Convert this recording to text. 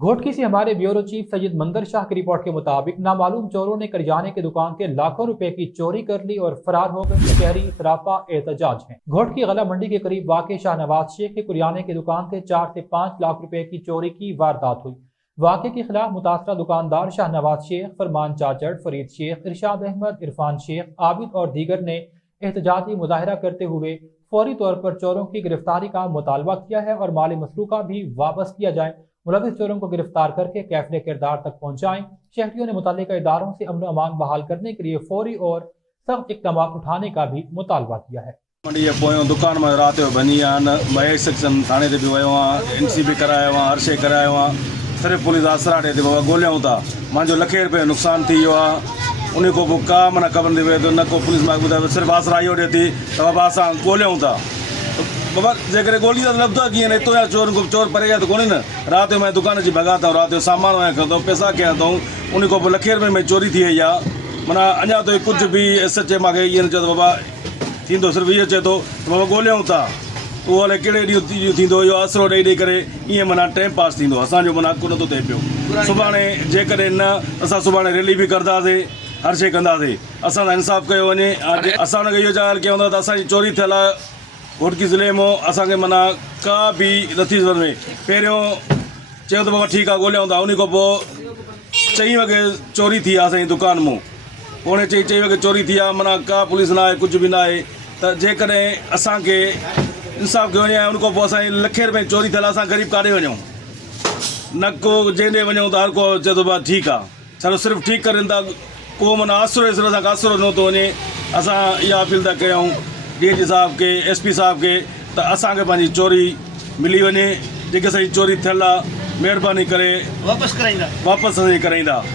घोटकी से हमारे bureau chief Syed मंदर शाह की रिपोर्ट के मुताबिक नामालूम चोरों ने करियाने की दुकान के लाखों रुपए की चोरी कर ली और फरार हो गए। शहरी सरापा एहतजाज है। घोटकी गला मंडी के करीब वाक़ शाहनवाज शेख के करियाने की दुकान से 4 से 5 लाख रुपए की चोरी की वारदात हुई। वाक़े के खिलाफ मुतासरा दुकानदार शाहनवाज शेख, फरमान चाचड़, फरीद शेख, इरशाद अहमद, इरफान शेख, आबिद और दीगर ने एहतजाजी मुजाहरा करते हुए फौरी तौर पर चोरों की गिरफ्तारी का मुतालबा किया है और माली मसरूका भी वापस किया जाए। मुलविस चोरों को गिरफ्तार करके कैफले किरदार तक पहुंचाएं। शहरियों ने मुतल्लिका इदारों से अमन अमान बहाल करने के लिए फौरी और सख्त इक़दाम उठाने का भी मुतालबा किया है। मंडी पोयों दुकान में रात जो बनी महेश सेक्शन थाने ते भी वियो आहियां, NC भी करायो आहियां, हर शइ करायो आहियां। सिर्फ़ु पुलिस आसरा ॾे बाबा ॻोल्हियूं था। मुंहिंजो लखे रुपए जो नुक़सानु थी वियो आहे। उन खां पोइ का माना ख़बर नथी पए न को पुलिस मां ॿुधायो, सिर्फ़ु आसरा इहो ॾिए थी त बाबा असां ॻोल्हियूं था। बाबा जेकॾहिं ॻोल्ही त लभंदो आहे कीअं? हितो या चोर परे जा त कोन्हे न। राति जो मैं दुकान अची भॻा अथऊं, राति जो सामान वया खणंदो, पैसा कया अथऊं। उन खां पोइ लखे रुपए में चोरी थी वई आहे। माना अञा ताईं कुझु बि SHA मूंखे इअं न चयो त बाबा थींदो, सिर्फ़ु इहो चए थो त बाबा ॻोल्हियूं था। उहो अलाए कहिड़े ॾींहुं थींदो, इहो आसिरो ॾेई करे ईअं माना टाइम पास थींदो। असांजो माना को नथो थिए पियो। सुभाणे जेकॾहिं न असां सुभाणे रैली बि कंदासीं, हर शइ कंदासीं। असां सां इंसाफ़ कयो वञे। असां हुनखे इहो ज़ाहिर कयूं था त असांजी चोरी थियल आहे घोटकी ज़िले में। असांखे माना का बि नथी में पहिरियों चयो त बाबा ठीकु आहे ॻोल्हियूं था। उन खां पोइ 4 वॻे चोरी थी आहे असांजी दुकान मां। पौणे 4 वॻे चोरी थी आहे। माना का पुलिस न आहे, कुझु बि न आहे। त जेकॾहिं असांखे इंसाफ़ कयो वञे, उन खां पोइ असांजी लखे रुपए चोरी थियल आहे, असां ग़रीब काॾे वञूं? न को जंहिं ॾे वञूं त हर को चए थो भाउ ठीकु आहे। छो सिर्फ़ु ठीकु करनि था, को माना आसिरो सिर्फ़ु असांखे आसिरो न थो वञे। असां इहा अपील था कयूं DG साहब के, SP साहब के, त असांखे पंहिंजी चोरी मिली वञे। जेके असांजी चोरी थियल आहे, महिरबानी करे वापसि असांजी कराईंदा।